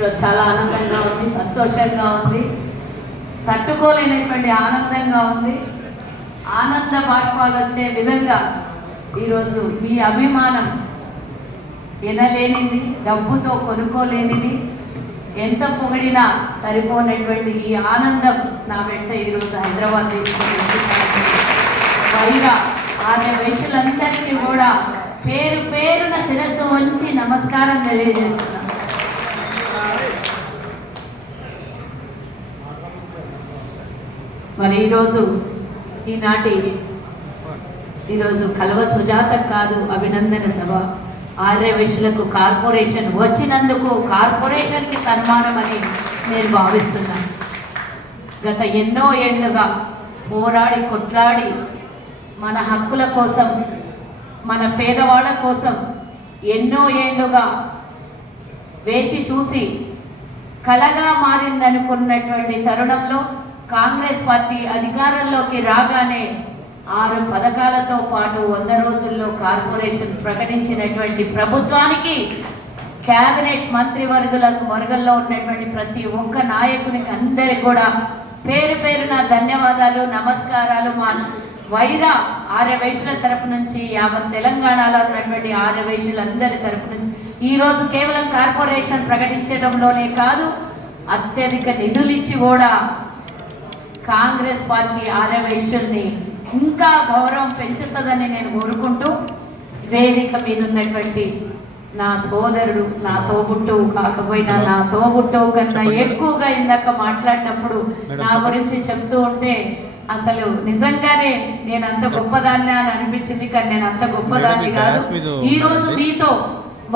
ఈరోజు చాలా ఆనందంగా ఉంది, సంతోషంగా ఉంది, తట్టుకోలేనటువంటి ఆనందంగా ఉంది. ఆనంద బాష్పాలు వచ్చే విధంగా ఈరోజు మీ అభిమానం వినలేనిది, డబ్బుతో కొనుక్కోలేనిది, ఎంత పొగిడినా సరిపోనటువంటి ఈ ఆనందం నా వెంట ఈరోజు హైదరాబాద్ తీసుకొని వైరా ఆర్య వైశ్యులందరికీ కూడా పేరు పేరున శిరస్సు వంచి నమస్కారం తెలియజేస్తున్నాను. మరి ఈరోజు కలవ సుజాత కాదు అభినందన సభ. ఆర్య వైశ్యులకు కార్పొరేషన్ వచ్చినందుకు కార్పొరేషన్కి సన్మానం అని నేను భావిస్తున్నాను. గత ఎన్నో ఏళ్లుగా పోరాడి కొట్లాడి మన హక్కుల కోసం, మన పేదవాళ్ళ కోసం ఎన్నో ఏళ్లుగా వేచి చూసి కలగా మారిందనుకున్నటువంటి తరుణంలో కాంగ్రెస్ పార్టీ అధికారంలోకి రాగానే 6 పథకాలతో పాటు 100 రోజుల్లో కార్పొరేషన్ ప్రకటించినటువంటి ప్రభుత్వానికి, కేబినెట్ వర్గంలో ఉన్నటువంటి ప్రతి ఒక్క నాయకునికి అందరికి కూడా పేరు పేరున ధన్యవాదాలు, నమస్కారాలు. మా వైరా ఆర్య వైశ్యుల తరఫు నుంచి, యావత్ తెలంగాణలో ఉన్నటువంటి ఆర్య వైశ్యులందరి తరఫు నుంచి ఈరోజు కేవలం కార్పొరేషన్ ప్రకటించడంలోనే కాదు, అత్యధిక నిధులు ఇచ్చి కూడా కాంగ్రెస్ పార్టీ ఆర్య వైశ్యుల్ని ఇంకా గౌరవం పెంచుతుందని నేను కోరుకుంటూ, వేదిక మీద ఉన్నటువంటి నా సోదరుడు, నా తోబుట్టువు కాకపోయినా నా తోబుట్టువు కన్నా ఎక్కువగా ఇందాక మాట్లాడినప్పుడు నా గురించి చెప్తూ ఉంటే అసలు నిజంగానే నేను అంత గొప్పదాన్ని అని అనిపించింది. కానీ నేను అంత గొప్పదాన్ని కాదు. ఈరోజు మీతో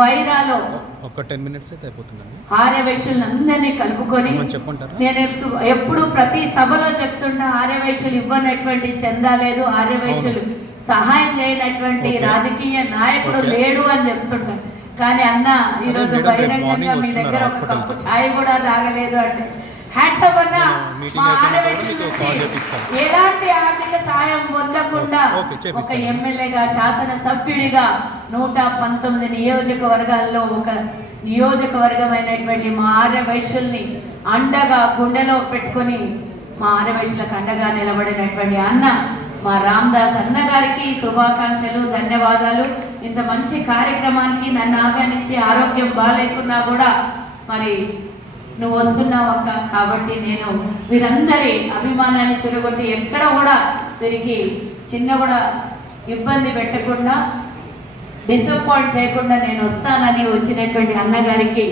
వైరాలో ఒక 10 minutes అయితే అయిపోతుందండి. ఆర్య వైశ్యులందరినీ కలుపుకొని నేను ఎప్పుడు ప్రతి సభలో చెప్తున్నా, ఆర్య వైశ్యులు ఇవ్వనటువంటి చందా లేదు, ఆర్య వైశ్యులు సహాయం చేయనటువంటి రాజకీయ నాయకుడు లేడు అని చెప్తుంటా. కానీ అన్న ఈరోజు బహిరంగంగా మీ దగ్గర ఒక కప్పు ఛాయ్ కూడా తాగలేదు అంటే హ్యాట్సప్ అన్న. మా ఆర్య వైశ్యుల నుంచి ఎలాంటి ఆర్థిక సాయం పొందకుండా ఒక ఎమ్మెల్యేగా, శాసనసభ్యుడిగా 119 నియోజకవర్గాల్లో ఒక నియోజకవర్గమైనటువంటి మా ఆర్య వైశ్యుల్ని అండగా గుండెలో పెట్టుకొని మా ఆర్య వైశ్యులకు అండగా నిలబడినటువంటి అన్న మా రామ్దాస్ అన్న గారికి శుభాకాంక్షలు, ధన్యవాదాలు. ఇంత మంచి కార్యక్రమానికి నన్ను ఆహ్వానించి, ఆరోగ్యం బాగాలేకున్నా కూడా మరి నువ్వు వస్తున్నావు అక్క, కాబట్టి నేను వీరందరి అభిమానాన్ని చెడగొట్టి ఎక్కడ కూడా వీరికి చిన్న కూడా ఇబ్బంది పెట్టకుండా, డిసప్పాయింట్ చేయకుండా నేను వస్తానని వచ్చినటువంటి అన్నగారికి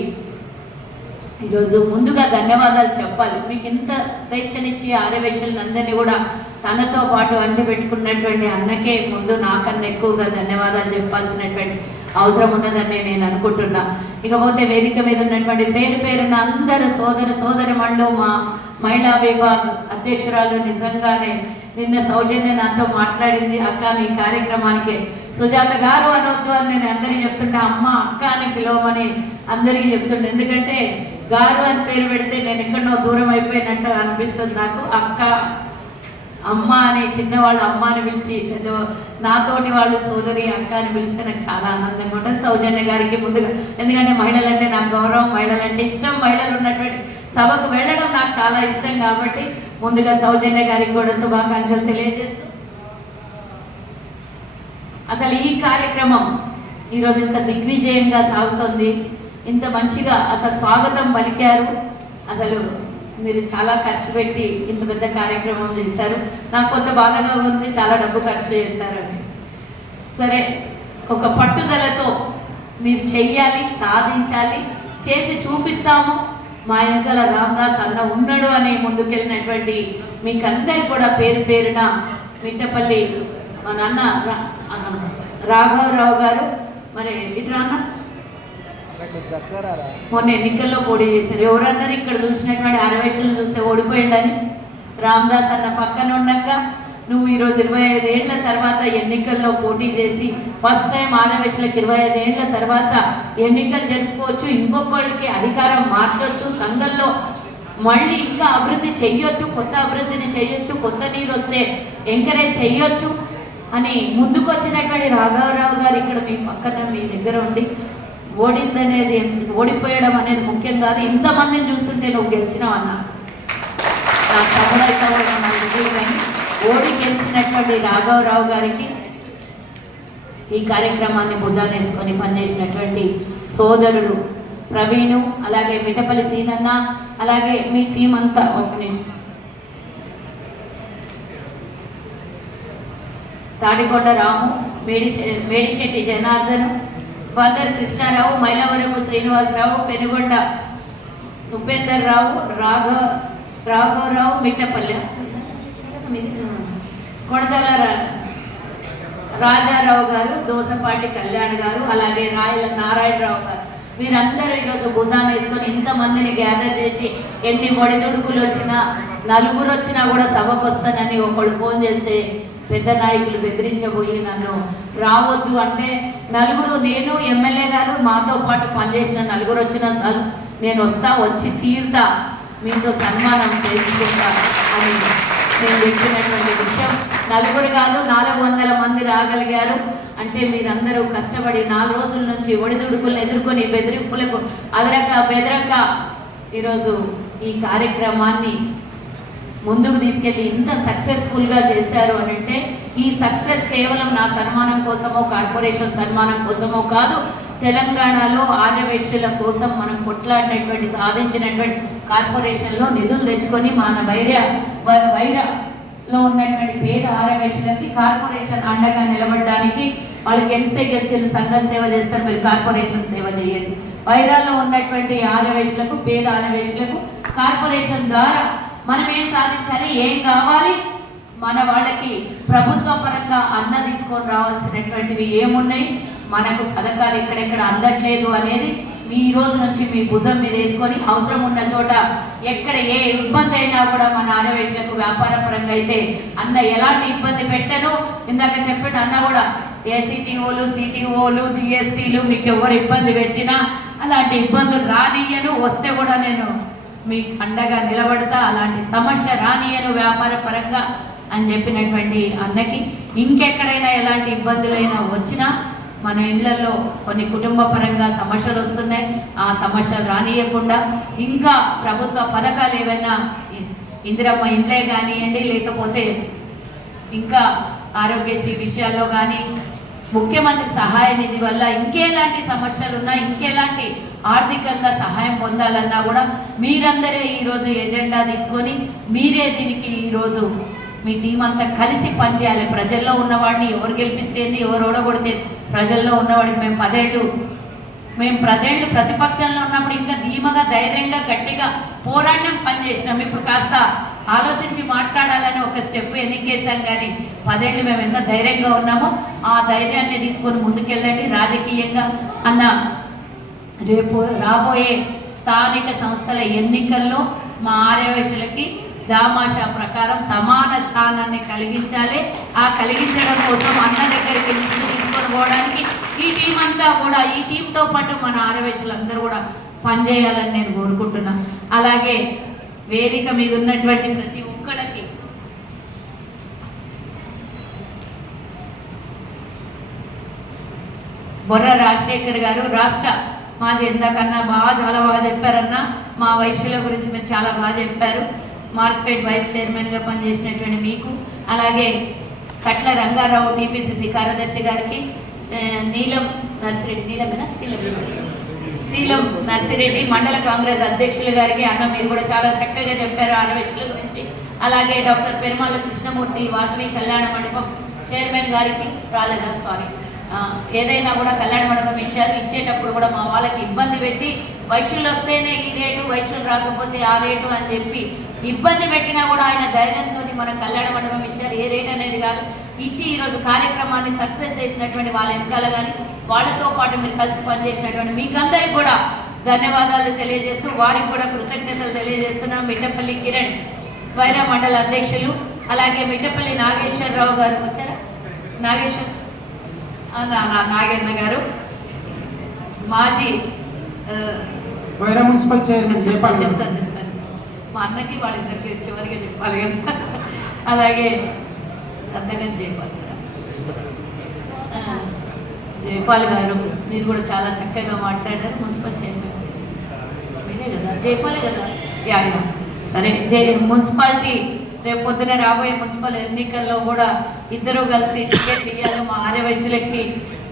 ఈరోజు ముందుగా ధన్యవాదాలు చెప్పాలి. మీకు ఇంత స్వేచ్ఛనిచ్చి ఆర్య వైశ్యులందరినీ కూడా తనతో పాటు అంటి పెట్టుకున్నటువంటి అన్నకే ముందు నాకన్నా ఎక్కువగా ధన్యవాదాలు చెప్పాల్సినటువంటి అవసరం ఉన్నదని నేను అనుకుంటున్నా. ఇకపోతే వేదిక మీద ఉన్నటువంటి పేరు పేరున అందరు సోదరిమణులు, మా మహిళా విభాగ్ అధ్యక్షురాలు నిజంగానే నిన్న సౌజన్య నాతో మాట్లాడింది, అక్క నీ కార్యక్రమానికి సుజాత గారు అనొద్దు అని నేను అందరికీ చెప్తుంటే, అమ్మ అక్క అని పిలవమని అందరికీ చెప్తుండే. ఎందుకంటే గారు అని పేరు పెడితే నేను ఎక్కడో దూరం అయిపోయినట్టు అనిపిస్తుంది నాకు. అక్క, అమ్మ అని చిన్నవాళ్ళు అమ్మ అని పిలిచి, నాతోటి వాళ్ళు సోదరి అక్క అని పిలిస్తే నాకు చాలా ఆనందంగా ఉంటుంది. సౌజన్య గారికి ముందుగా, ఎందుకంటే మహిళలంటే నాకు గౌరవం, మహిళలంటే ఇష్టం, మహిళలు ఉన్నటువంటి సభకు వెళ్ళడం నాకు చాలా ఇష్టం. కాబట్టి ముందుగా సౌజన్య గారికి కూడా శుభాకాంక్షలు తెలియజేస్తూ, అసలు ఈ కార్యక్రమం ఈరోజు ఇంత దిగ్విజయంగా సాగుతుంది, ఇంత మంచిగా అసలు స్వాగతం పలికారు. అసలు మీరు చాలా ఖర్చు పెట్టి ఇంత పెద్ద కార్యక్రమం చేశారు. నాకు కొంత బాధగా ఉంది, చాలా డబ్బు ఖర్చు చేశారని. సరే, ఒక పట్టుదలతో మీరు చెయ్యాలి, సాధించాలి, చేసి చూపిస్తాము, మా వెనకాల రామ్దాస్ అన్న ఉన్నాడు అని ముందుకెళ్ళినటువంటి మీకందరికి కూడా పేరు పేరున మిట్టపల్లి మా నాన్న రాఘవరావు గారు, మరి ఇట్లా అన్న మొన్న ఎన్నికల్లో పోటీ చేశారు. ఎవరన్నారు ఇక్కడ చూసినటువంటి ఆర్య వైశ్యులను చూస్తే ఓడిపోయిండని? రామ్దాస్ అన్న పక్కన ఉండగా నువ్వు ఈరోజు 25 ఏళ్ల తర్వాత ఎన్నికల్లో పోటీ చేసి ఫస్ట్ టైం ఆర్య వైశ్యులకు 25 ఏళ్ల తర్వాత ఎన్నికలు జరుపుకోవచ్చు, ఇంకొకళ్ళకి అధికారం మార్చవచ్చు, సంఘంలో మళ్ళీ ఇంకా అభివృద్ధి చెయ్యొచ్చు, కొత్త అభివృద్ధిని చెయ్యొచ్చు, కొత్త నీరు వస్తే ఎంకరేజ్ చెయ్యొచ్చు అని ముందుకు వచ్చినటువంటి రాఘవరావు గారు ఇక్కడ మీ పక్కన మీ దగ్గర ఉండి ఓడిందనేది ఓడిపోయడం అనేది ముఖ్యం కాదు, ఇంతమందిని చూస్తుంటే నువ్వు గెలిచినావు అన్న. నా తమ్ముడైతే కూడా నాకు తెలియదు, కానీ ఓడి గెలిచినటువంటి రాఘవరావు గారికి ఈ కార్యక్రమాన్ని భుజాన్ని వేసుకొని పనిచేసినటువంటి సోదరుడు ప్రవీణు, అలాగే మిఠపల్లి సీనన్న, అలాగే మీ టీం అంతా, ఒక నిమిషం, తాడికొండ రాము, మేడిశెట్టి జనార్దన్, బందర్ కృష్ణారావు, మైలవరము శ్రీనివాసరావు, పెనుగొండ ఉపేందర్ రావు, రాఘవరావు, మిట్టపల్లె, కొడదల రాజారావు గారు, దోసపాటి కళ్యాణ్ గారు, అలాగే రాయల నారాయణరావు గారు, వీరందరూ ఈరోజు భుజాన్ని వేసుకొని ఇంతమందిని గ్యాదర్ చేసి, ఎన్ని ఒడిదుడుకులు వచ్చినా, నలుగురు వచ్చినా కూడా సభకు వస్తానని ఒకళ్ళు ఫోన్ చేస్తే పెద్ద నాయకులు బెదిరించబోయి నన్ను రావద్దు అంటే, నలుగురు, నేను ఎమ్మెల్యే గారు మాతో పాటు పనిచేసిన నలుగురు వచ్చినా సార్ నేను వస్తా, వచ్చి తీరుతా, మీతో సన్మానం చేసుకుంటా అని నేను చెప్పినటువంటి విషయం. నలుగురు కాదు 400 మంది రాగలిగారు అంటే మీరందరూ కష్టపడి 4 రోజుల నుంచి ఒడిదుడుకులను ఎదుర్కొని బెదిరింపులకు బెదరక ఈరోజు ఈ కార్యక్రమాన్ని ముందుకు తీసుకెళ్ళి ఇంత సక్సెస్ఫుల్గా చేశారు అని అంటే, ఈ సక్సెస్ కేవలం నా సన్మానం కోసమో కార్పొరేషన్ సన్మానం కోసమో కాదు, తెలంగాణలో ఆర్యవైశ్యుల కోసం మనం కొట్లాడినటువంటి సాధించినటువంటి కార్పొరేషన్లో నిధులు తెచ్చుకొని మన వైరాలో ఉన్నటువంటి పేద ఆర్యవైశ్యులకి కార్పొరేషన్ అండగా నిలబడడానికి, వాళ్ళు గెలిచిన సంఘం సేవ చేస్తారు, మీరు కార్పొరేషన్ సేవ చేయండి. వైరాల్లో ఉన్నటువంటి ఆర్యవైశ్యులకు, పేద ఆర్యవైశ్యులకు కార్పొరేషన్ ద్వారా మనం ఏం సాధించాలి, ఏం కావాలి, మన వాళ్ళకి ప్రభుత్వ పరంగా అన్న తీసుకొని రావాల్సినటువంటివి ఏమున్నాయి, మనకు పథకాలు ఎక్కడెక్కడ అందట్లేదు అనేది మీ ఈ రోజు నుంచి మీ భుజం మీద వేసుకొని, అవసరం ఉన్న చోట ఎక్కడ ఏ ఇబ్బంది అయినా కూడా మన ఆర్యవైశ్యులకు వ్యాపార పరంగా అయితే అన్న ఎలాంటి ఇబ్బంది పెట్టను. ఇందాక చెప్పిన అన్న కూడా ఏసీటీఓలు, సిటీఓలు, జిఎస్టీలు మీకు ఎవరు ఇబ్బంది పెట్టినా అలాంటి ఇబ్బందులు రానియను, వస్తే కూడా నేను మీకు అండగా నిలబడతా, అలాంటి సమస్య రానియను వ్యాపార పరంగా అని చెప్పినటువంటి అన్నకి, ఇంకెక్కడైనా ఎలాంటి ఇబ్బందులైనా వచ్చినా మన ఇళ్లలో కొన్ని కుటుంబ పరంగా సమస్యలు వస్తున్నాయి, ఆ సమస్యలు రానియకుండా ఇంకా ప్రభుత్వ పథకాలు ఏవైనా ఇందిరమ్మ ఇండ్లే కానివ్వండి, లేకపోతే ఇంకా ఆరోగ్యశ్రీ విషయాల్లో కానీ, ముఖ్యమంత్రి సహాయ నిధి వల్ల ఇంకెలాంటి సమస్యలున్నా, ఇంకెలాంటి ఆర్థికంగా సహాయం పొందాలన్నా కూడా మీరందరే ఈరోజు ఎజెండా తీసుకొని మీరే దీనికి ఈరోజు మీ టీం అంతా కలిసి పనిచేయాలి. ప్రజల్లో ఉన్నవాడిని ఎవరు గెలిపిస్తేంది, ఎవరు ఓడగొడితే, ప్రజల్లో ఉన్నవాడికి మేము 10 ఏళ్ళు ప్రతిపక్షంలో ఉన్నప్పుడు ఇంకా ధీమగా, ధైర్యంగా, గట్టిగా పోరాటం పనిచేసినాం. ఇప్పుడు కాస్త ఆలోచించి మాట్లాడాలని ఒక స్టెప్ ఎన్నికేసాం, కానీ 10 ఏళ్ళు మేము ఎంత ధైర్యంగా ఉన్నామో ఆ ధైర్యాన్ని తీసుకొని ముందుకెళ్ళండి. రాజకీయంగా అన్న రేపు రాబోయే స్థానిక సంస్థల ఎన్నికల్లో మా ఆర్యవైశ్యులకి దామాషా ప్రకారం సమాన స్థానాన్ని కలిగించాలి. ఆ కలిగించడం కోసం అన్న దగ్గరికి లిస్టు తీసుకొని పోవడానికి ఈ టీం అంతా కూడా, ఈ టీంతో పాటు మన ఆర్యవైశ్యులందరూ కూడా పనిచేయాలని నేను కోరుకుంటున్నా. అలాగే వేదిక మీద ఉన్నటువంటి ప్రతి ఒక్కళ్ళకి బొర్ర రాజశేఖర్ గారు రాష్ట్ర మాజీ, ఎంతకన్నా చాలా బాగా చెప్పారన్న, మా వైశ్యుల గురించి మీరు చాలా బాగా చెప్పారు. మార్క్ఫెడ్ వైస్ చైర్మన్గా పనిచేసినటువంటి మీకు, అలాగే కట్ల రంగారావు టీపీసీసీ కార్యదర్శి గారికి, శీలం నర్సిరెడ్డి మండల కాంగ్రెస్ అధ్యక్షులు గారికి, అన్న మీరు కూడా చాలా చక్కగా చెప్పారు ఆర్యవైశ్యుల గురించి. అలాగే డాక్టర్ పెరుమాళ్ళ కృష్ణమూర్తి వాసవి కళ్యాణ మండపం చైర్మన్ గారికి ఏదైనా కూడా కళ్యాణ మండపం ఇచ్చారు, ఇచ్చేటప్పుడు కూడా మా వాళ్ళకి ఇబ్బంది పెట్టి వైశ్యులు వస్తేనే ఈ రేటు, వైశ్యులు రాకపోతే ఆ రేటు అని చెప్పి ఇబ్బంది పెట్టినా కూడా ఆయన ధైర్యంతో మన కళ్యాణ మండపం ఇచ్చారు. ఏ రేట్ అనేది కాదు ఇచ్చి ఈరోజు కార్యక్రమాన్ని సక్సెస్ చేసినటువంటి వాళ్ళ వెనకాల కానీ, వాళ్ళతో పాటు మీరు కలిసి పనిచేసినటువంటి మీకందరికి కూడా ధన్యవాదాలు తెలియజేస్తూ, వారికి కూడా కృతజ్ఞతలు తెలియజేస్తున్నాం. మిట్టపల్లి కిరణ్ వైరా మండల అధ్యక్షులు, అలాగే మిట్టపల్లి నాగేశ్వరరావు గారు వచ్చారా, నాగన్న గారు మాజీ వైరా మున్సిపల్ చైర్మన్. చెప్తాను మా అన్నకి వాళ్ళిద్దరికి చివరిగా చెప్పాలి కదా. అలాగే సత్యగన్ చెప్పాలి కదా, జయపాల్ గారు, మీరు కూడా చాలా చక్కగా మాట్లాడారు. మున్సిపల్ చైర్మన్ మీరే కదా, జయపాలే కదా. యా సరే. మున్సిపాలిటీ రేపు పొద్దున రాబోయే మున్సిపల్ ఎన్నికల్లో కూడా ఇద్దరు కలిసి టికెట్ ఇవ్వాలి. మా ఆర్యవైశ్యులకి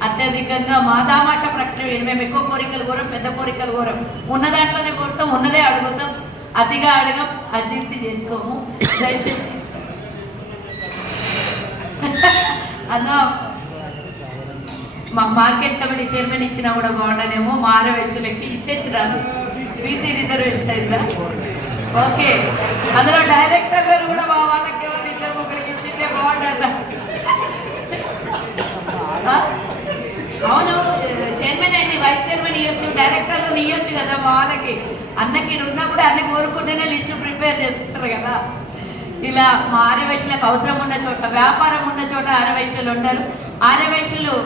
అత్యధికంగా మా దామాష ప్రక్రియ మేము ఎక్కువ కోరికలు కోరం, పెద్ద కోరికలు కోరం. ఉన్న దాంట్లోనే కోరుతాం, ఉన్నదే అడుగుతాం, అతిగా అడగం, అజీర్తి చేసుకోము. దయచేసి అన్న మా మార్కెట్ కమిటీ చైర్మన్ ఇచ్చినా కూడా బాగుండనేమో. మా ఆర్యవైశ్యులకి ఇచ్చేసి రాదు, బీసీ రిజర్వేషన్ అయిందా? ఓకే, అందులో డైరెక్టర్లు కూడా మా వాళ్ళకి ఎవరు ఇద్దరు ముగ్గురికి ఇచ్చిందే బాగుండట. అవును, చైర్మన్ అయింది, వైస్ చైర్మన్ ఇవ్వచ్చు, డైరెక్టర్లు ఇవ్వచ్చు కదా మా వాళ్ళకి. అన్నకి ఉన్నా కూడా అన్ని కోరుకుంటేనే లిస్టు ప్రిపేర్ చేసుకుంటారు కదా. ఇలా మా ఆర్యవైశ్యులకు అవసరం ఉన్న చోట, వ్యాపారం ఉన్న చోట ఆర్యవైశ్యులు ఉంటారు. ఆర్యవైశ్యులు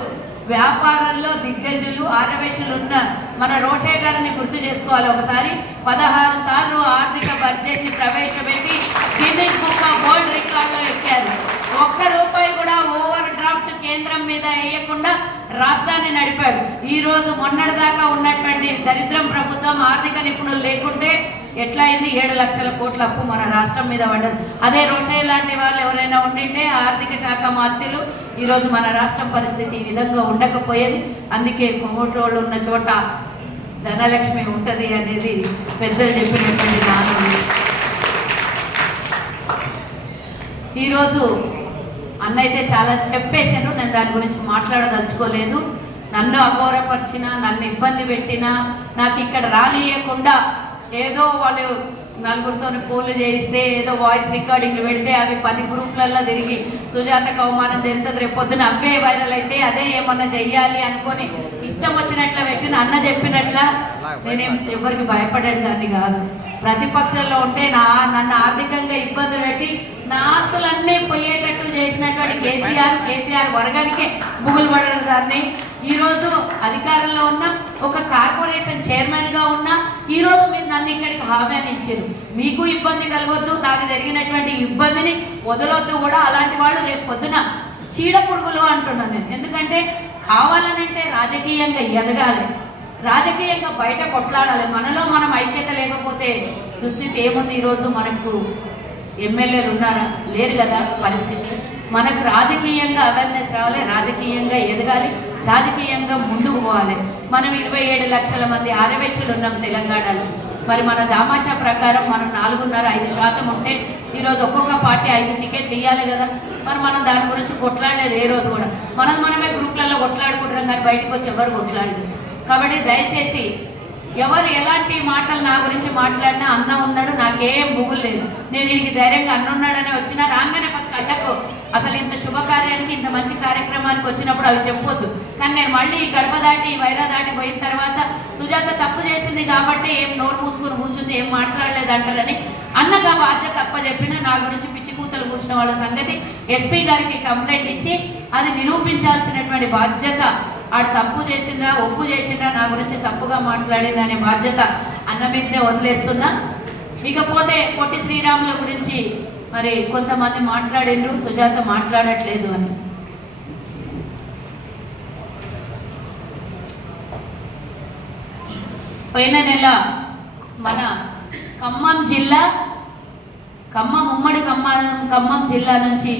వ్యాపారంలో దిగ్గజులు. ఆర్యవైశ్యులు ఉన్న మన రోషయ్య గారిని గుర్తు చేసుకోవాలి ఒకసారి. 16 సార్లు ఆర్థిక బడ్జెట్ని ప్రవేశపెట్టి గిన్నిస్ బుక్ ఆఫ్ వరల్డ్ రికార్డులో ఎక్కారు. ఒక్క రూపాయి కూడా ఓవర్ డ్రాఫ్ట్ కేంద్రం మీద వేయకుండా రాష్ట్రాన్ని నడిపాడు. ఈరోజు మొన్నటిదాకా ఉన్నటువంటి దరిద్రం ప్రభుత్వం, ఆర్థిక నిపుణులు లేకుంటే ఎట్లా అయింది? 7 లక్షల కోట్ల అప్పు మన రాష్ట్రం మీద పడ్డది. అదే రోషయ్య లాంటి వాళ్ళు ఎవరైనా ఉండింటే ఆర్థిక శాఖ మంత్రులు, ఈరోజు మన రాష్ట్రం పరిస్థితి ఈ విధంగా ఉండకపోయేది. అందుకే కొమ్మటోళ్ళు ఉన్న చోట ధనలక్ష్మి ఉంటుంది అనేది పెద్దలు చెప్పినటువంటి నానుడి. ఈరోజు అన్న అయితే చాలా చెప్పేశాను, నేను దాని గురించి మాట్లాడదలుచుకోలేదు. నన్ను అగౌరవపరిచినా, నన్ను ఇబ్బంది పెట్టినా, నాకు ఇక్కడ రానియకుండా ఏదో వాళ్ళు నలుగురితో ఫోన్లు చేయిస్తే, ఏదో వాయిస్ రికార్డింగ్లు పెడితే అవి 10 గ్రూప్లలో తిరిగి సుజాతకు అవమానం జరుగుతుంది. రేపు పొద్దున అవే వైరల్ అయితే అదే ఏమన్నా చెయ్యాలి అనుకొని ఇష్టం వచ్చినట్ల పెట్టిన అన్న చెప్పినట్ల నేనేం ఎవరికి భయపడేది దాన్ని కాదు. ప్రతిపక్షంలో ఉంటే నన్ను ఆర్థికంగా ఇబ్బంది పెట్టి నా ఆస్తులన్నీ పోయేటట్టు చేసినటువంటి కేసీఆర్ వర్గానికే బుగులు పడడం దాన్ని. ఈరోజు అధికారంలో ఉన్న ఒక కార్పొరేషన్ చైర్మన్గా ఉన్నా ఈరోజు మీరు నన్ను ఇక్కడికి ఆహ్వానించారు. మీకు ఇబ్బంది కలగొద్దు, నాకు జరిగినటువంటి ఇబ్బందిని వదలొద్దు కూడా. అలాంటి వాళ్ళు రేపు పొద్దున చీడ పురుగులు అంటున్నాను నేను. ఎందుకంటే కావాలనంటే రాజకీయంగా ఎదగాలి, రాజకీయంగా బయట కొట్లాడాలి. మనలో మనం ఐక్యత లేకపోతే దుస్థితి ఏముంది? ఈరోజు మనకు ఎమ్మెల్యేలు ఉన్నారా? లేరు కదా పరిస్థితి. మనకు రాజకీయంగా అవేర్నెస్ రావాలి, రాజకీయంగా ఎదగాలి, రాజకీయంగా ముందుకు పోవాలి. మనం 27 లక్షల మంది ఆర్యవైశ్యులు ఉన్నాం తెలంగాణలో. మరి మన దామాషా ప్రకారం మనం 4.5% ఉంటే ఈరోజు ఒక్కొక్క పార్టీ 5 టికెట్లు ఇవ్వాలి కదా. మరి మనం దాని గురించి కొట్లాడలేదు ఏ రోజు కూడా. మనమే గ్రూప్లలో కొట్లాడుకుంటున్నాం కానీ బయటకు వచ్చి ఎవరు కొట్లాడలేదు. కాబట్టి దయచేసి ఎవరు ఎలాంటి మాటలు నా గురించి మాట్లాడినా అన్న ఉన్నాడు, నాకేం బుగులు లేదు. నేను వీడికి ధైర్యంగా అన్న ఉన్నాడని వచ్చినా రాగానే ఫస్ట్ అన్నకు అసలు ఇంత శుభకార్యానికి, ఇంత మంచి కార్యక్రమానికి వచ్చినప్పుడు అవి చెప్పొద్దు. కానీ నేను మళ్ళీ గడప దాటి వైరా దాటి పోయిన తర్వాత సుజాత తప్పు చేసింది కాబట్టి ఏం నోరు మూసుకుని కూర్చుంది, ఏం మాట్లాడలేదు అంటారని అన్నకు ఆ బాధ్యత తప్ప చెప్పిన నా గురించి పిచ్చి కూతలు కూర్చున్న వాళ్ళ సంగతి ఎస్పీ గారికి కంప్లైంట్ ఇచ్చి అది నిరూపించాల్సినటువంటి బాధ్యత, ఆడు తప్పు చేసిందా ఒప్పు చేసిందా నా గురించి తప్పుగా మాట్లాడింది అనే బాధ్యత అన్న మీదే వదిలేస్తున్నా. ఇకపోతే పొట్టి శ్రీరాముల గురించి మరి కొంతమంది మాట్లాడిండ్రు, సుజాత మాట్లాడట్లేదు అని. పోయిన నెల మన ఖమ్మం జిల్లా, ఉమ్మడి ఖమ్మం జిల్లా నుంచి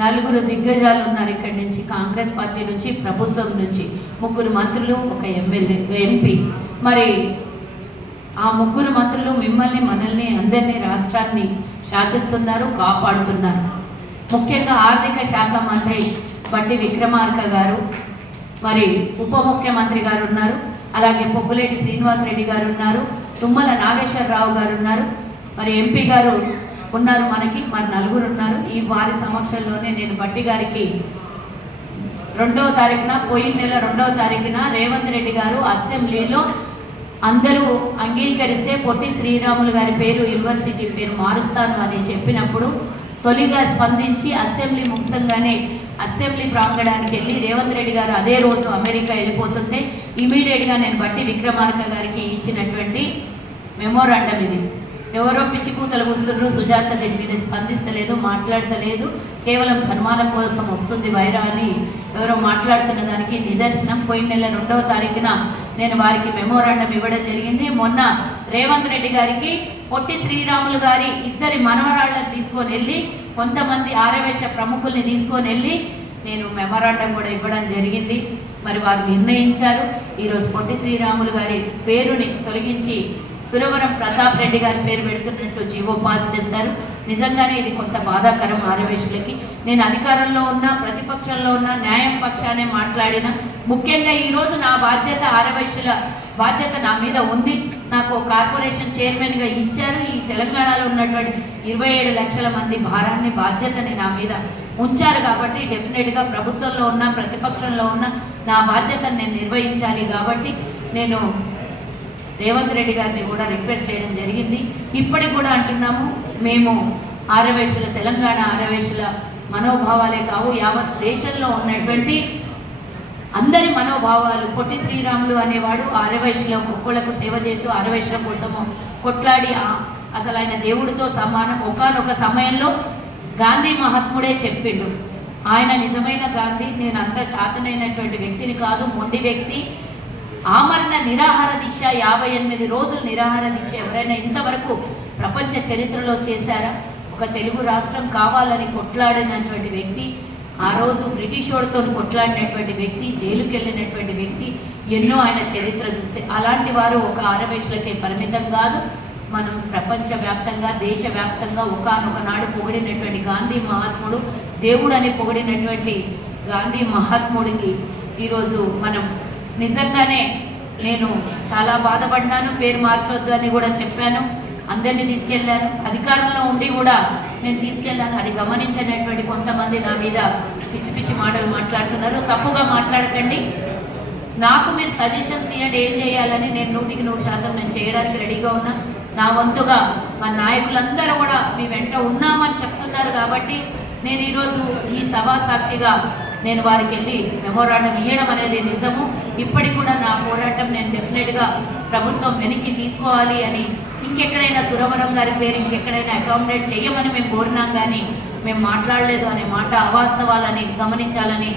4 దిగ్గజాలు ఉన్నారు. ఇక్కడి నుంచి కాంగ్రెస్ పార్టీ నుంచి, ప్రభుత్వం నుంచి 3 మంత్రులు, 1 ఎమ్మెల్యే, ఎంపీ. మరి ఆ 3 మంత్రులు మిమ్మల్ని, మనల్ని, అందరినీ, రాష్ట్రాన్ని శాసిస్తున్నారు, కాపాడుతున్నారు. ముఖ్యంగా ఆర్థిక శాఖ మంత్రి బట్టి విక్రమార్క గారు, మరి ఉప ముఖ్యమంత్రి గారు ఉన్నారు, అలాగే పొంగులేటి శ్రీనివాసరెడ్డి గారు ఉన్నారు, తుమ్మల నాగేశ్వరరావు గారు ఉన్నారు, మరి ఎంపీ గారు ఉన్నారు మనకి. మరి 4 ఉన్నారు. ఈ వారి సమక్షంలోనే నేను బట్టి గారికి 2వ తారీఖున, పోయిన నెల 2వ తారీఖున రేవంత్ రెడ్డి గారు అసెంబ్లీలో అందరూ అంగీకరిస్తే పొట్టి శ్రీరాములు గారి పేరు, యూనివర్సిటీ పేరు మారుస్తాను అని చెప్పినప్పుడు తొలిగా స్పందించి అసెంబ్లీ ముగిసంగానే అసెంబ్లీ ప్రాంగణానికి వెళ్ళి రేవంత్ రెడ్డి గారు అదే రోజు అమెరికా వెళ్ళిపోతుంటే ఇమీడియట్గా నేను బట్టి విక్రమార్క గారికి ఇచ్చినటువంటి మెమోరాండం ఇది. ఎవరో పిచ్చి కూతలు కూస్తుండ్రు, సుజాత దీని మీద స్పందిస్తలేదు, మాట్లాడతలేదు, కేవలం సన్మానం కోసం వస్తుంది వైరా అని ఎవరో మాట్లాడుతున్న దానికి నిదర్శనం. పోయిన నెల 2వ తారీఖున నేను వారికి మెమోరాండం ఇవ్వడం జరిగింది. మొన్న రేవంత్ రెడ్డి గారికి పొట్టి శ్రీరాములు గారి 2 మనవరాళ్ళని తీసుకొని వెళ్ళి, కొంతమంది ఆర్యవైశ్య ప్రముఖుల్ని తీసుకొని వెళ్ళి నేను మెమోరాండం కూడా ఇవ్వడం జరిగింది. మరి వారు నిర్ణయించారు ఈరోజు పొట్టి శ్రీరాములు గారి పేరుని తొలగించి సురవరం ప్రతాప్ రెడ్డి గారి పేరు పెడుతున్నట్టు జీవో పాస్ చేశారు. నిజంగానే ఇది కొంత బాధాకరం ఆర్యవైశ్యులకి. నేను అధికారంలో ఉన్నా, ప్రతిపక్షంలో ఉన్నా, న్యాయం పక్షానే మాట్లాడిన. ముఖ్యంగా ఈరోజు నా బాధ్యత, ఆర్యవైశ్యుల బాధ్యత నా మీద ఉంది. నాకు కార్పొరేషన్ చైర్మన్గా ఇచ్చారు. ఈ తెలంగాణలో ఉన్నటువంటి 27 లక్షల మంది భారాన్ని, బాధ్యతని నా మీద ఉంచారు. కాబట్టి డెఫినెట్గా ప్రభుత్వంలో ఉన్న, ప్రతిపక్షంలో ఉన్న నా బాధ్యతను నేను నిర్వహించాలి. కాబట్టి నేను రేవంత్ రెడ్డి గారిని కూడా రిక్వెస్ట్ చేయడం జరిగింది. ఇప్పటికి కూడా అంటున్నాము, మేము ఆర్యవైశ్యుల, తెలంగాణ ఆర్యవైశ్యుల మనోభావాలే కావు, యావత్ దేశంలో ఉన్నటువంటి అందరి మనోభావాలు. పొట్టి శ్రీరాములు అనేవాడు ఆర్యవైశ్యుల ఒక్కొక్కలకు సేవ చేసి ఆర్యవైశ్యుల కోసము కొట్లాడి అసలు ఆయన దేవుడితో సమానం. ఒకానొక సమయంలో గాంధీ మహాత్ముడే చెప్పిండు, ఆయన నిజమైన గాంధీ, నేను అంత చాతనైనటువంటి వ్యక్తిని కాదు, మొండి వ్యక్తి. ఆమరణ నిరాహార దీక్ష 58 రోజులు నిరాహార దీక్ష ఎవరైనా ఇంతవరకు ప్రపంచ చరిత్రలో చేశారా? ఒక తెలుగు రాష్ట్రం కావాలని కొట్లాడినటువంటి వ్యక్తి, ఆ రోజు బ్రిటిష్ వాడితో కొట్లాడినటువంటి వ్యక్తి, జైలుకి వెళ్ళినటువంటి వ్యక్తి. ఎన్నో ఆయన చరిత్ర చూస్తే అలాంటి వారు ఒక ఆర్యవైశ్యులకే పరిమితం కాదు. మనం ప్రపంచవ్యాప్తంగా, దేశవ్యాప్తంగా ఒకానొక నాడు పొగిడినటువంటి గాంధీ మహాత్ముడు, దేవుడు అని పొగిడినటువంటి గాంధీ మహాత్ముడికి ఈరోజు మనం నిజంగానే నేను చాలా బాధపడ్డాను. పేరు మార్చొద్దు అని కూడా చెప్పాను, అందరినీ తీసుకెళ్ళాను. అధికారంలో ఉండి కూడా నేను తీసుకెళ్ళాను. అది గమనించినటువంటి కొంతమంది నా మీద పిచ్చి పిచ్చి మాటలు మాట్లాడుతున్నారు. తప్పుగా మాట్లాడకండి. నాకు మీరు సజెషన్స్ ఇవ్వండి ఏం చేయాలని. నేను 100% నేను చేయడానికి రెడీగా ఉన్నా. నా వంతుగా మా నాయకులందరూ కూడా మీ వెంట ఉన్నామని చెప్తున్నారు. కాబట్టి నేను ఈరోజు ఈ సభా సాక్షిగా నేను వారికి వెళ్ళి మెమోరాండం ఇవ్వడం అనేది నిజము. ఇప్పటికి కూడా నా పోరాటం నేను డెఫినెట్గా ప్రభుత్వం వెనక్కి తీసుకోవాలి అని, ఇంకెక్కడైనా సురవరం గారి పేరు ఇంకెక్కడైనా అకామిడేట్ చేయమని మేము కోరినాం, కానీ మేము మాట్లాడలేదు అనే మాట అవాస్తవాలని గమనించాలని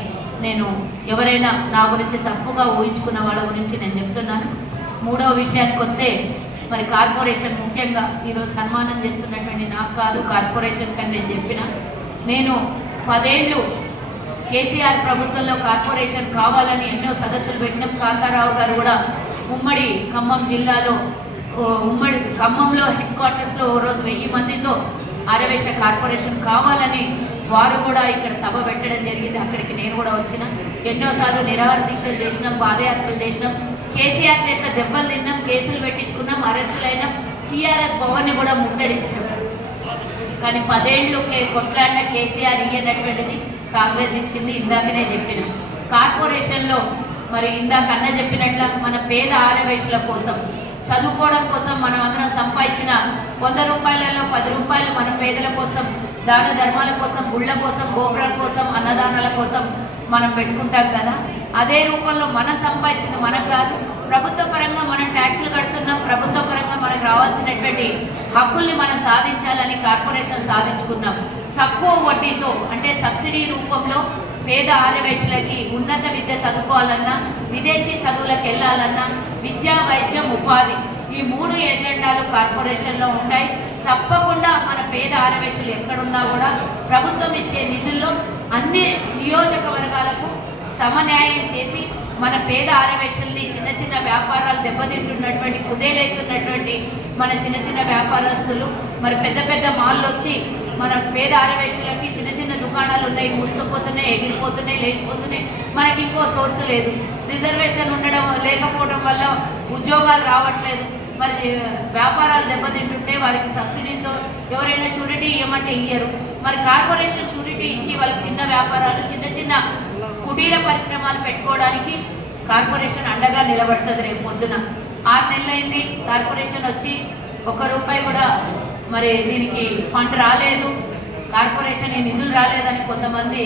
నేను ఎవరైనా నా గురించి తప్పుగా ఊహించుకున్న వాళ్ళ గురించి నేను చెప్తున్నాను. 3వ విషయానికి వస్తే, మరి కార్పొరేషన్ ముఖ్యంగా ఈరోజు సన్మానం చేస్తున్నటువంటి నాకు కాదు, కార్పొరేషన్ కని నేను చెప్పిన. నేను 10 ఏళ్ళు కేసీఆర్ ప్రభుత్వంలో కార్పొరేషన్ కావాలని ఎన్నో సదస్సులు పెట్టినాం. కాంతారావు గారు కూడా ఉమ్మడి ఖమ్మం జిల్లాలో, ఉమ్మడి ఖమ్మంలో హెడ్ క్వార్టర్స్లో ఓ రోజు 1000 మందితో ఆర్యవైశ్య కార్పొరేషన్ కావాలని వారు కూడా ఇక్కడ సభ పెట్టడం జరిగింది. అక్కడికి నేను కూడా వచ్చిన. ఎన్నోసార్లు నిరాహార దీక్షలు చేసినాం, పాదయాత్రలు చేసినాం, కేసీఆర్ చేతిలో దెబ్బలు తిన్నాం, కేసులు పెట్టించుకున్నాం, అరెస్టులు అయినాం, టీఆర్ఎస్ భవన్ని కూడా ముట్టడించాం. కానీ 10 ఏళ్ళు కొట్లాడిన కేసీఆర్ ఇయ్యనటువంటిది కాంగ్రెస్ ఇచ్చింది. ఇందాకనే చెప్పిన కార్పొరేషన్లో మరి ఇందాక అన్న చెప్పినట్ల మన పేద ఆర్యవైశ్యుల కోసం, చదువుకోవడం కోసం మనం అందరం సంపాదించిన 100 రూపాయలలో 10 రూపాయలు మన పేదల కోసం, దాన ధర్మాల కోసం, గుళ్ళ కోసం, గోపురం కోసం, అన్నదానాల కోసం మనం పెట్టుకుంటాం కదా. అదే రూపంలో మనం సంపాదించింది మనకు కాదు, ప్రభుత్వ పరంగా మనం ట్యాక్సులు కడుతున్నాం, ప్రభుత్వ పరంగా మనకు రావాల్సినటువంటి హక్కుల్ని మనం సాధించాలని కార్పొరేషన్ సాధించుకున్నాం. తక్కువ వడ్డీతో, అంటే సబ్సిడీ రూపంలో పేద ఆర్యవైశ్యులకి ఉన్నత విద్య చదువుకోవాలన్నా, విదేశీ చదువులకు వెళ్ళాలన్నా, విద్యా, వైద్యం, ఉపాధి, ఈ 3 ఎజెండాలు కార్పొరేషన్లో ఉంటాయి. తప్పకుండా మన పేద ఆర్యవైశ్యులు ఎక్కడున్నా కూడా ప్రభుత్వం ఇచ్చే నిధుల్లో అన్ని నియోజకవర్గాలకు సమన్యాయం చేసి మన పేద ఆర్యవైశ్యుల్ని, చిన్న చిన్న వ్యాపారాలు దెబ్బతింటున్నటువంటి, కుదేలైతున్నటువంటి మన చిన్న చిన్న వ్యాపారస్తులు, మరి పెద్ద పెద్ద మాల్లు వచ్చి మన పేద ఆర్యవైశ్యులకి చిన్న చిన్న దుకాణాలు ఉన్నాయి, మూసుకుపోతున్నాయి, ఎగిరిపోతున్నాయి, లేచిపోతున్నాయి. మనకి ఇంకో సోర్స్ లేదు. రిజర్వేషన్ ఉండడం లేకపోవడం వల్ల ఉద్యోగాలు రావట్లేదు. మరి వ్యాపారాలు దెబ్బతింటుంటే వారికి సబ్సిడీతో ఎవరైనా షూరిటీ ఇవ్వమంటే ఇయ్యరు. మరి కార్పొరేషన్ షూరిటీ ఇచ్చి వాళ్ళకి చిన్న వ్యాపారాలు, చిన్న చిన్న కుటీర పరిశ్రమలు పెట్టుకోవడానికి కార్పొరేషన్ అండగా నిలబడుతుంది. రేపు పొద్దున 6 నెలలైంది కార్పొరేషన్ వచ్చి, 1 రూపాయి కూడా మరి దీనికి ఫండ్ రాలేదు, కార్పొరేషన్ ఈ నిధులు రాలేదని కొంతమంది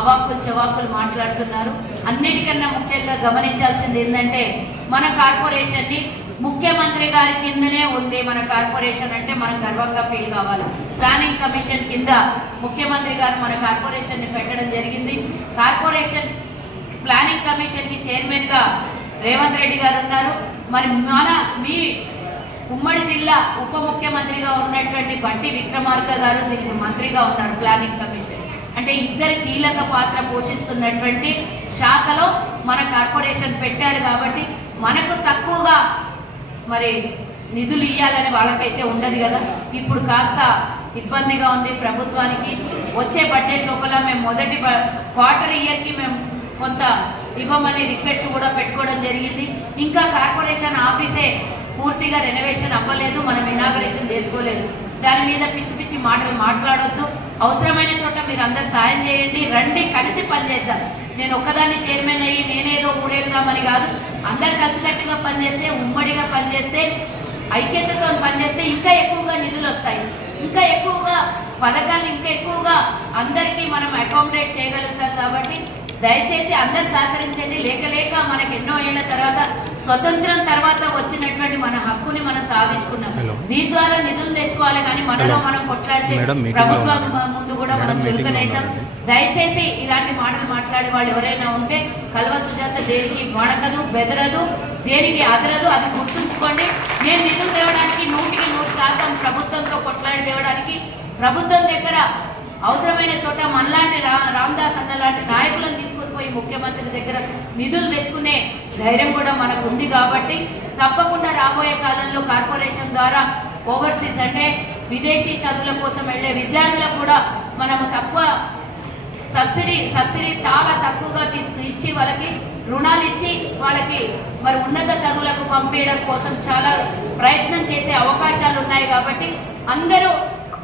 అవాక్కులు చెవాకులు మాట్లాడుతున్నారు. అన్నిటికన్నా ముఖ్యంగా గమనించాల్సింది ఏంటంటే, మన కార్పొరేషన్ని ముఖ్యమంత్రి గారి కిందనే ఉంది మన కార్పొరేషన్ అంటే మనం గర్వంగా ఫీల్ కావాలి. ప్లానింగ్ కమిషన్ కింద ముఖ్యమంత్రి గారు మన కార్పొరేషన్ని పెట్టడం జరిగింది. కార్పొరేషన్ ప్లానింగ్ కమిషన్కి చైర్మన్గా రేవంత్ రెడ్డి గారు ఉన్నారు. మరి మీ ఉమ్మడి జిల్లా ఉప ముఖ్యమంత్రిగా ఉన్నటువంటి బట్టి విక్రమార్క గారు దీనికి మంత్రిగా ఉన్నారు. ప్లానింగ్ కమిషన్ అంటే ఇద్దరు కీలక పాత్ర పోషిస్తున్నటువంటి శాఖలో మన కార్పొరేషన్ పెట్టారు. కాబట్టి మనకు తక్కువగా మరి నిధులు ఇవ్వాలని వాళ్ళకైతే ఉండదు కదా. ఇప్పుడు కాస్త ఇబ్బందిగా ఉంది ప్రభుత్వానికి. వచ్చే బడ్జెట్ లోపల మేము మొదటి క్వార్టర్ ఇయర్కి మేము కొంత ఇవ్వమని రిక్వెస్ట్ కూడా పెట్టుకోవడం జరిగింది. ఇంకా కార్పొరేషన్ ఆఫీసే పూర్తిగా రెనోవేషన్ అవ్వలేదు, మనం ఇనాగరేషన్ చేసుకోలేదు. దాని మీద పిచ్చి పిచ్చి మాటలు మాట్లాడొద్దు. అవసరమైన చోట మీరు అందరు సాయం చేయండి, రండి కలిసి పనిచేద్దాం. నేను ఒక్కదాన్ని చైర్మన్ అయ్యి నేనేదో ఊరేగుదామని కాదు. అందరు కలిసికట్టుగా పనిచేస్తే, ఉమ్మడిగా పనిచేస్తే, ఐక్యతతో పనిచేస్తే ఇంకా ఎక్కువగా నిధులు వస్తాయి, ఇంకా ఎక్కువగా పథకాలు ఇంకా ఎక్కువగా అందరికీ మనం అకామిడేట్ చేయగలుగుతాం. కాబట్టి దయచేసి అందరు సహకరించండి. లేక మనకు ఎన్నో ఏళ్ల తర్వాత స్వతంత్రం తర్వాత వచ్చినటువంటి మన హక్కుని మనం సాధించుకున్నాం. దీని ద్వారా నిధులు తెచ్చుకోవాలి, కానీ మనలో మనం కొట్లాడితే ప్రభుత్వం ముందు కూడా మనం చురుకనైతాం. దయచేసి ఇలాంటి మాటలు మాట్లాడే వాళ్ళు ఎవరైనా ఉంటే కల్వ సుజాత దేనికి వణకదు, బెదరదు, దేనికి అదరదు, అది గుర్తుంచుకోండి. నేను నిధులు తేవడానికి 100% ప్రభుత్వంతో కొట్లాడి తేవడానికి ప్రభుత్వం దగ్గర అవసరమైన చోట మనలాంటి రామదాస్ అన్న లాంటి నాయకులను తీసుకుని పోయి ముఖ్యమంత్రి దగ్గర నిధులు తెచ్చుకునే ధైర్యం కూడా మనకు ఉంది. కాబట్టి తప్పకుండా రాబోయే కాలంలో కార్పొరేషన్ ద్వారా ఓవర్సీస్ అంటే విదేశీ చదువుల కోసం వెళ్ళే విద్యార్థులకు కూడా మనము తక్కువ సబ్సిడీ చాలా తక్కువగా ఇచ్చి వాళ్ళకి రుణాలు ఇచ్చి వాళ్ళకి మరి ఉన్నత చదువులకు పంపించడం కోసం చాలా ప్రయత్నం చేసే అవకాశాలు ఉన్నాయి. కాబట్టి అందరూ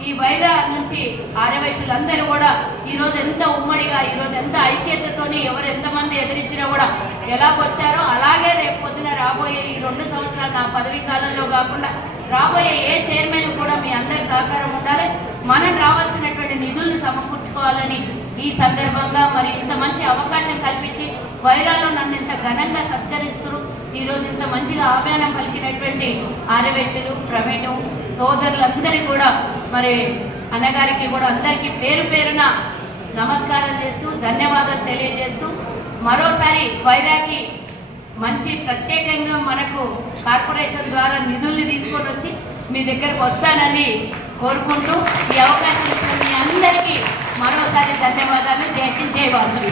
ఈ వైరా నుంచి ఆర్యవైశ్యులందరూ కూడా ఈరోజు ఎంత ఉమ్మడిగా, ఈరోజు ఎంత ఐక్యతతోని ఎవరు ఎంతమంది ఎదిరించినా కూడా ఎలా వచ్చారో అలాగే రేపు పొద్దున రాబోయే ఈ 2 సంవత్సరాలు నా పదవీ కాలంలో కాకుండా రాబోయే ఏ చైర్మన్ కూడా మీ అందరి సహకారం ఉండాలి. మనం రావాల్సినటువంటి నిధులను సమకూర్చుకోవాలని ఈ సందర్భంగా మరి ఇంత మంచి అవకాశం కల్పించి వైరాలో నన్ను ఇంత ఘనంగా సత్కరిస్తూ ఈరోజు ఇంత మంచిగా ఆహ్వానం పలికినటువంటి ఆర్యవైశ్యులు, ప్రవీణు సోదరులందరికీ కూడా మరి అన్నగారికి కూడా అందరికీ పేరు పేరున నమస్కారం చేస్తూ ధన్యవాదాలు తెలియజేస్తూ మరోసారి వైరాకి మంచి ప్రత్యేకంగా మనకు కార్పొరేషన్ ద్వారా నిధుల్ని తీసుకొని వచ్చి మీ దగ్గరకు వస్తానని కోరుకుంటూ ఈ అవకాశం ఇచ్చిన మీ అందరికీ మరోసారి ధన్యవాదాలు. జై హింద్, జై వాసవి.